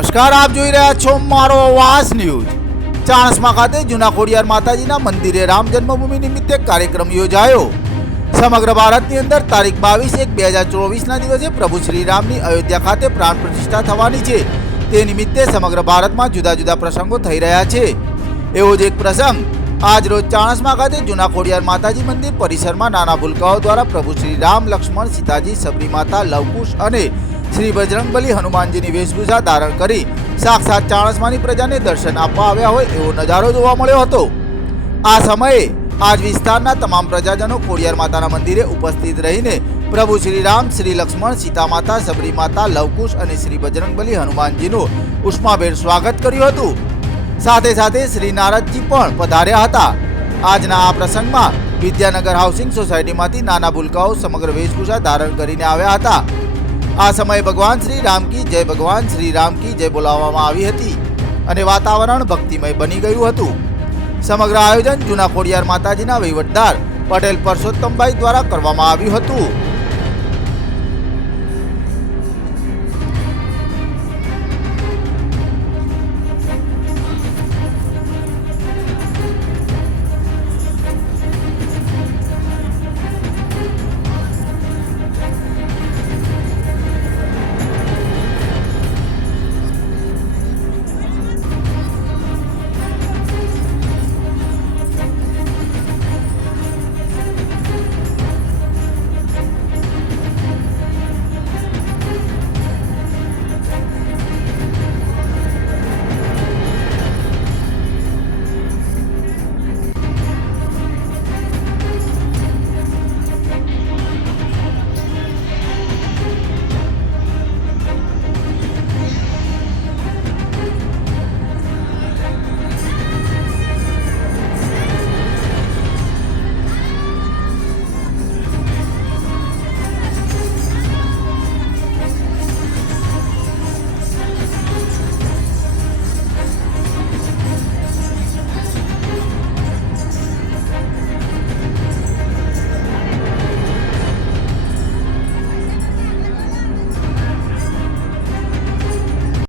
નમસ્કાર, આપ જોઈ રહ્યા છો મારો અવાજ ન્યૂઝ। ચાણસ્મા ખાતે જૂના ખોડિયાર માતાજીના મંદિરે રામ જન્મભૂમિ નિમિત્તે કાર્યક્રમ યોજાયો। સમગ્ર ભારતની અંદર તારીખ 22/1/2024ના દિવસે પ્રભુ શ્રી રામની અયોધ્યા ખાતે પ્રાણ પ્રતિષ્ઠા થવાની છે। તે નિમિત્તે સમગ્ર ભારતમાં જુદા જુદા પ્રસંગો થઈ રહ્યા છે। એવો જ એક પ્રસંગ આજ રોજ ચાણસ્મા ખાતે જૂના ખોડિયાર માતાજી મંદિર પરિસરમાં નાના ભૂલકાઓ દ્વારા પ્રભુ શ્રી રામ, લક્ષ્મણ, સીતાજી, સબરી માતા, લવકુશ અને શ્રી બજરંગબલી હનુમાનજીની વેશભૂષા ધારણ કરી સાક્ષાત ચાણસ્માની પ્રજાને દર્શન આપવા આવ્યા હોય એવો નજારો જોવા મળ્યો હતો। આ સમયે આજ વિસ્તારના તમામ પ્રજાજનો ખોડિયાર માતાના મંદિરે ઉપસ્થિત રહીને પ્રભુ શ્રી રામ, શ્રી લક્ષ્મણ, સીતા માતા, સબરી માતા, લવકુશ અને શ્રી બજરંગબલી હનુમાનજીનું ઉષ્માભેર સ્વાગત કર્યું હતું। સાથે સાથે શ્રી નારદજી પણ પધાર્યા હતા। આજના આ પ્રસંગમાં વિદ્યાનગર હાઉસિંગ સોસાયટીમાંથી નાના ભૂલકાઓ સમગ્ર વેશભૂષા ધારણ કરીને આવ્યા હતા। આ સમયે ભગવાન શ્રી રામ કી જય, ભગવાન શ્રી રામ કી જય બોલાવવામાં આવી હતી અને વાતાવરણ ભક્તિમય બની ગયું હતું। સમગ્ર આયોજન જૂના ખોડિયાર માતાજીના વહીવટદાર પટેલ પરસોત્તમભાઈ દ્વારા કરવામાં આવ્યું હતું।